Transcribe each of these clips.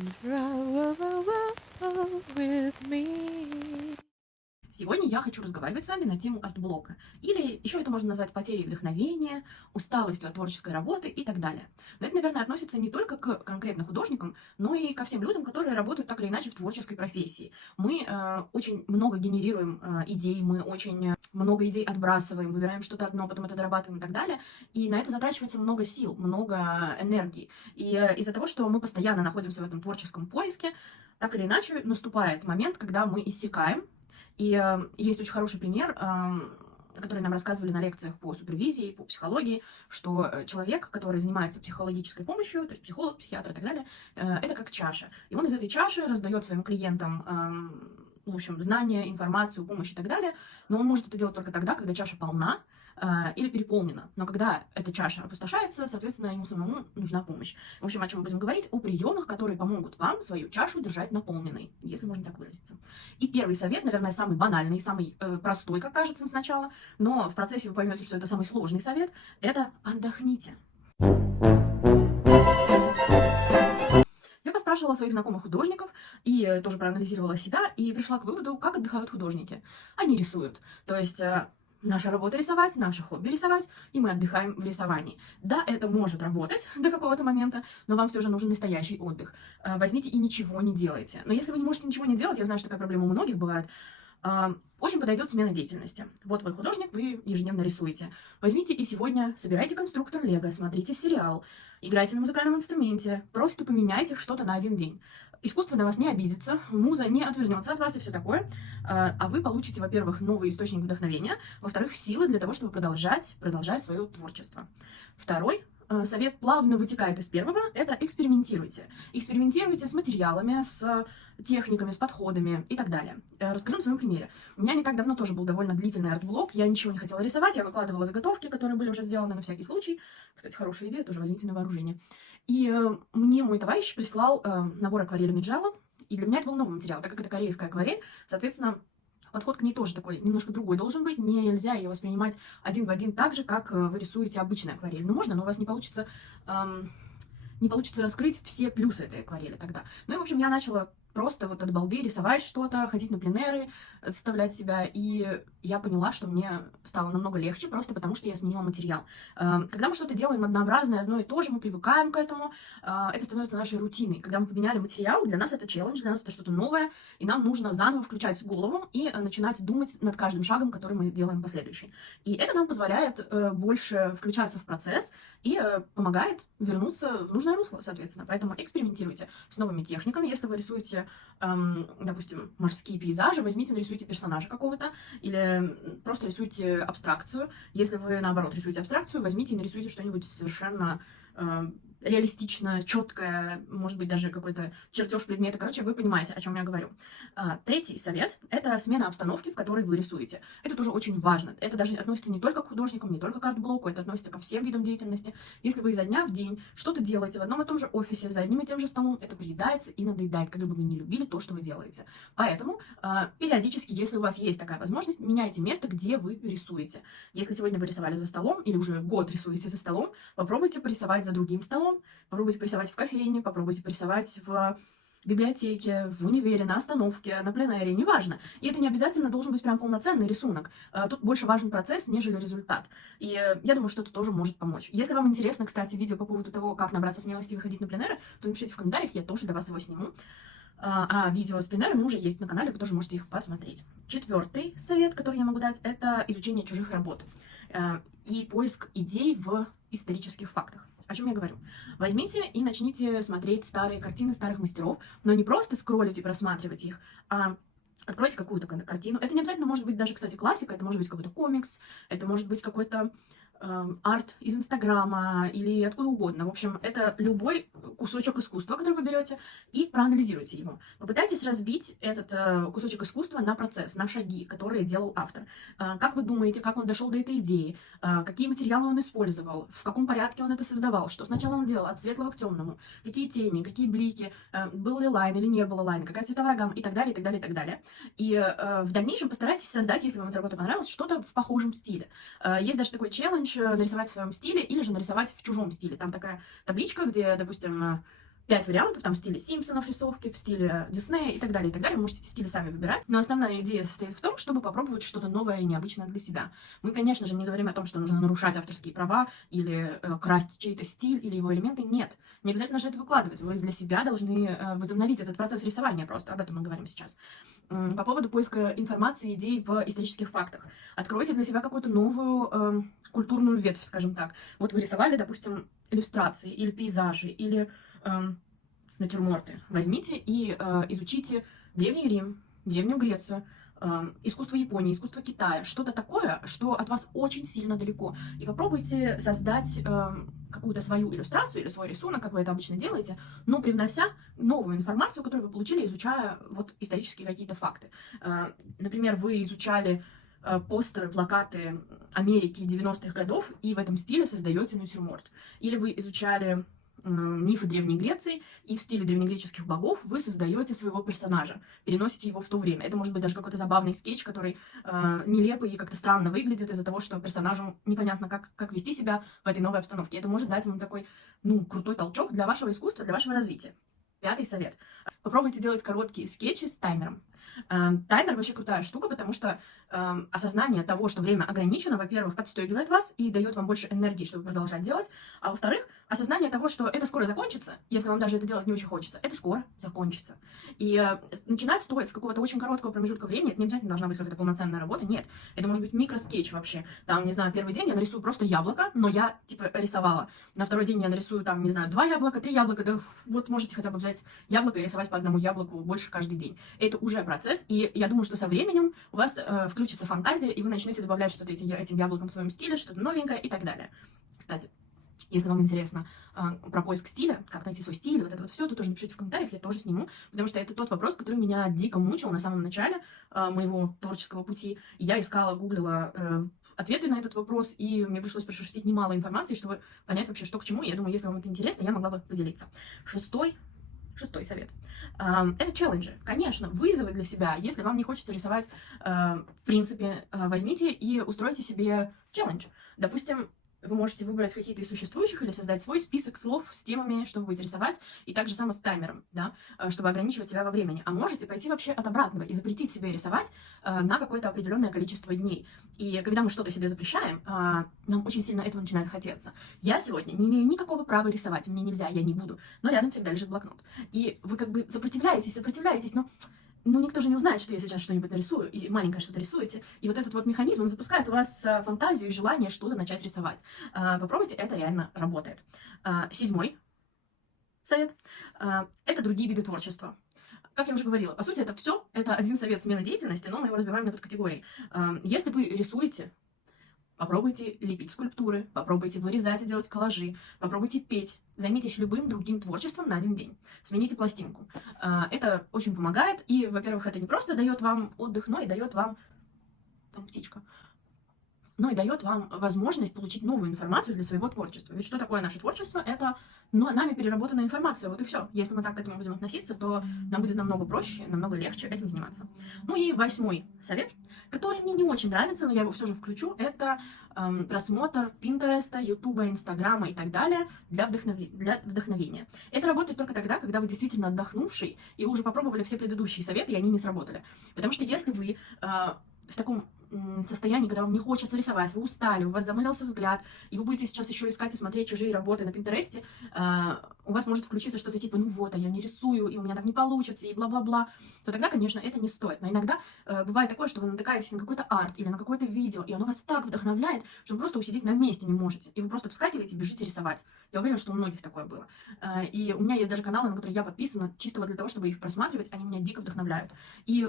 Drive with me. Сегодня я хочу разговаривать с вами на тему арт-блока. Или еще это можно назвать потерей вдохновения, усталостью от творческой работы и так далее. Но это, наверное, относится не только к конкретно художникам, но и ко всем людям, которые работают так или иначе в творческой профессии. Мы очень много генерируем идей, мы очень много идей отбрасываем, выбираем что-то одно, потом это дорабатываем и так далее. И на это затрачивается много сил, много энергии. И из-за того, что мы постоянно находимся в этом творческом поиске, так или иначе наступает момент, когда мы иссякаем. И есть очень хороший пример, который нам рассказывали на лекциях по супервизии, по психологии, что человек, который занимается психологической помощью, то есть психолог, психиатр и так далее, это как чаша. И он из этой чаши раздает своим клиентам, в общем, знания, информацию, помощь и так далее, но он может это делать только тогда, когда чаша полна, или переполнена. Но когда эта чаша опустошается, соответственно, ему самому нужна помощь. В общем, о чем мы будем говорить? О приемах, которые помогут вам свою чашу держать наполненной, если можно так выразиться. И первый совет, наверное, самый банальный, самый простой, как кажется сначала, но в процессе вы поймете, что это самый сложный совет, это отдохните. Я поспрашивала своих знакомых художников и тоже проанализировала себя и пришла к выводу, как отдыхают художники. Они рисуют. То есть наша работа рисовать, наше хобби рисовать, и мы отдыхаем в рисовании. Да, это может работать до какого-то момента, но вам все же нужен настоящий отдых. Возьмите и ничего не делайте. Но если вы не можете ничего не делать, я знаю, что такая проблема у многих бывает, очень подойдет смена деятельности. Вот вы художник, вы ежедневно рисуете. Возьмите и сегодня собирайте конструктор Лего, смотрите сериал, играйте на музыкальном инструменте, просто поменяйте что-то на один день. Искусство на вас не обидится, муза не отвернется от вас и все такое, а вы получите, во-первых, новый источник вдохновения, во-вторых, силы для того, чтобы продолжать свое творчество. Второй совет плавно вытекает из первого, это экспериментируйте. Экспериментируйте с материалами, с техниками, с подходами и так далее. Расскажу на своем примере. У меня не так давно тоже был довольно длительный арт-блок, я ничего не хотела рисовать, я выкладывала заготовки, которые были уже сделаны на всякий случай. Кстати, хорошая идея, тоже возьмите на вооружение. И мне мой товарищ прислал набор акварели Меджала, и для меня это был новый материал, так как это корейская акварель, соответственно, подход к ней тоже такой немножко другой должен быть. Нельзя ее воспринимать один в один так же, как вы рисуете обычную акварель. Ну, можно, но у вас не получится раскрыть все плюсы этой акварели тогда. Ну и, в общем, я начала просто вот от балды рисовать что-то, ходить на пленеры, заставлять себя, и я поняла, что мне стало намного легче, просто потому что я сменила материал. Когда мы что-то делаем однообразное, одно и то же, мы привыкаем к этому, это становится нашей рутиной. Когда мы поменяли материал, для нас это челлендж, для нас это что-то новое, и нам нужно заново включать голову и начинать думать над каждым шагом, который мы делаем последующий. И это нам позволяет больше включаться в процесс и помогает вернуться в нужное русло, соответственно. Поэтому экспериментируйте с новыми техниками. Если вы рисуете, допустим, морские пейзажи, возьмите, нарисуйте персонажа какого-то, или просто рисуйте абстракцию. Если вы, наоборот, рисуете абстракцию, возьмите и нарисуйте что-нибудь совершенно реалистично, четкое, может быть, даже какой-то чертеж предмета. Короче, вы понимаете, о чем я говорю. Третий совет – это смена обстановки, в которой вы рисуете. Это тоже очень важно. Это даже относится не только к художникам, не только к арт-блоку, это относится ко всем видам деятельности. Если вы изо дня в день что-то делаете в одном и том же офисе, за одним и тем же столом, это приедается и надоедает, как бы вы не любили то, что вы делаете. Поэтому периодически, если у вас есть такая возможность, меняйте место, где вы рисуете. Если сегодня вы рисовали за столом или уже год рисуете за столом, попробуйте порисовать за другим столом, попробуйте порисовать в кофейне, попробуйте порисовать в библиотеке, в универе, на остановке, на пленэре, неважно. И это не обязательно должен быть прям полноценный рисунок. Тут больше важен процесс, нежели результат. И я думаю, что это тоже может помочь. Если вам интересно, кстати, видео по поводу того, как набраться смелости и выходить на пленэры, то напишите в комментариях, я тоже для вас его сниму. А видео с пленэрами уже есть на канале, вы тоже можете их посмотреть. Четвертый совет, который я могу дать, это изучение чужих работ и поиск идей в исторических фактах. О чем я говорю? Возьмите и начните смотреть старые картины старых мастеров, но не просто скроллить и просматривать их, а откройте какую-то картину. Это не обязательно может быть даже, кстати, классика, это может быть какой-то комикс, это может быть какой-то арт из Инстаграма или откуда угодно. В общем, это любой кусочек искусства, который вы берете, и проанализируйте его. Попытайтесь разбить этот кусочек искусства на процесс, на шаги, которые делал автор. Как вы думаете, как он дошел до этой идеи, какие материалы он использовал, в каком порядке он это создавал, что сначала он делал от светлого к темному, какие тени, какие блики, был ли лайн или не было лайн, какая цветовая гамма и так далее, и так далее, и так далее. И в дальнейшем постарайтесь создать, если вам эта работа понравилась, что-то в похожем стиле. Есть даже такой челлендж нарисовать в своем стиле или же нарисовать в чужом стиле. Там такая табличка, где, допустим, 5 вариантов, там в стиле Симпсонов рисовки, в стиле Диснея и так далее, и так далее. Вы можете эти стили сами выбирать. Но основная идея состоит в том, чтобы попробовать что-то новое и необычное для себя. Мы, конечно же, не говорим о том, что нужно нарушать авторские права или красть чей-то стиль или его элементы. Нет. Не обязательно же это выкладывать. Вы для себя должны возобновить этот процесс рисования просто. Об этом мы говорим сейчас. По поводу поиска информации, идей в исторических фактах. Откройте для себя какую-то новую культурную ветвь, скажем так. Вот вы рисовали, допустим, иллюстрации или пейзажи, или натюрморты. Возьмите и изучите Древний Рим, Древнюю Грецию, искусство Японии, искусство Китая, что-то такое, что от вас очень сильно далеко. И попробуйте создать какую-то свою иллюстрацию или свой рисунок, как вы это обычно делаете, но привнося новую информацию, которую вы получили, изучая вот исторические какие-то факты. Например, вы изучали постеры, плакаты Америки 90-х годов, и в этом стиле создаете натюрморт. Или вы изучали мифы Древней Греции, и в стиле древнегреческих богов вы создаете своего персонажа, переносите его в то время. Это может быть даже какой-то забавный скетч, который нелепый и как-то странно выглядит из-за того, что персонажу непонятно, как вести себя в этой новой обстановке. Это может дать вам такой, крутой толчок для вашего искусства, для вашего развития. 5-й совет. Попробуйте делать короткие скетчи с таймером. Таймер вообще крутая штука, потому что осознание того, что время ограничено, во-первых, подстегивает вас и дает вам больше энергии, чтобы продолжать делать, а во-вторых, осознание того, что это скоро закончится, если вам даже это делать не очень хочется, это скоро закончится. И начинать стоит с какого-то очень короткого промежутка времени, это не обязательно должна быть какая-то полноценная работа, нет, это может быть микроскетч вообще. Там, не знаю, первый день я нарисую просто яблоко, но я, рисовала. На второй день я нарисую, там, не знаю, 2 яблока, 3 яблока, да вот можете хотя бы взять яблоко и рисовать по одному яблоку больше каждый день. Это уже процесс, и я думаю, что со временем у вас включится фантазия, и вы начнете добавлять что-то этим яблоком в своем стиле, что-то новенькое и так далее. Кстати, если вам интересно про поиск стиля, как найти свой стиль, вот это вот все, то тоже напишите в комментариях, я тоже сниму, потому что это тот вопрос, который меня дико мучил на самом начале моего творческого пути. И я искала, гуглила ответы на этот вопрос, и мне пришлось прошерстить немало информации, чтобы понять вообще, что к чему. И я думаю, если вам это интересно, я могла бы поделиться. Шестой совет. Это челленджи. Конечно, вызовы для себя. Если вам не хочется рисовать, в принципе, возьмите и устройте себе челлендж. Допустим, вы можете выбрать какие-то из существующих или создать свой список слов с темами, что вы будете рисовать, и также само с таймером, да, чтобы ограничивать себя во времени. А можете пойти вообще от обратного и запретить себе рисовать на какое-то определенное количество дней. И когда мы что-то себе запрещаем, нам очень сильно этого начинает хотеться. Я сегодня не имею никакого права рисовать, мне нельзя, я не буду, но рядом всегда лежит блокнот. И вы как бы сопротивляетесь, но никто же не узнает, что я сейчас что-нибудь нарисую, и маленькое что-то рисуете. И вот этот вот механизм, он запускает у вас фантазию и желание что-то начать рисовать. Попробуйте, это реально работает. 7-й совет – это другие виды творчества. Как я уже говорила, по сути, это все, это один совет смены деятельности, но мы его разбиваем на подкатегории. Если вы рисуете, попробуйте лепить скульптуры, попробуйте вырезать и делать коллажи, попробуйте петь. Займитесь любым другим творчеством на один день. Смените пластинку. Это очень помогает. И, во-первых, это не просто дает вам отдых, но и дает вам... Там птичка. Но и дает вам возможность получить новую информацию для своего творчества. Ведь что такое наше творчество? Это нами переработанная информация. Вот и все. Если мы так к этому будем относиться, то нам будет намного проще, намного легче этим заниматься. Ну и 8-й совет, который мне не очень нравится, но я его все же включу, это просмотр Пинтереста, Ютуба, Инстаграма и так далее для вдохновения. Это работает только тогда, когда вы действительно отдохнувший, и вы уже попробовали все предыдущие советы, и они не сработали. Потому что если вы в таком состоянии, когда вам не хочется рисовать, вы устали, у вас замылился взгляд, и вы будете сейчас еще искать и смотреть чужие работы на Пинтересте, у вас может включиться что-то типа, а я не рисую, и у меня так не получится, и бла-бла-бла, то тогда, конечно, это не стоит. Но иногда бывает такое, что вы натыкаетесь на какой-то арт или на какое-то видео, и оно вас так вдохновляет, что вы просто усидеть на месте не можете, и вы просто вскакиваете и бежите рисовать. Я уверена, что у многих такое было. И у меня есть даже каналы, на которые я подписана, чисто вот для того, чтобы их просматривать, они меня дико вдохновляют. И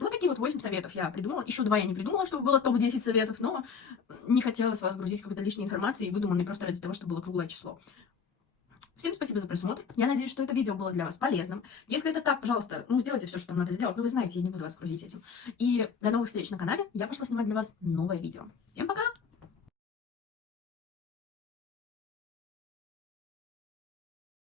вот такие вот 8 советов я придумала. Еще 2 я не придумала, чтобы было топ-10 советов, но не хотелось вас грузить какой-то лишней информацией, выдуманной просто ради того, чтобы было круглое число. Всем спасибо за просмотр. Я надеюсь, что это видео было для вас полезным. Если это так, пожалуйста, сделайте все, что там надо сделать. Вы знаете, я не буду вас грузить этим. И до новых встреч на канале. Я пошла снимать для вас новое видео. Всем пока!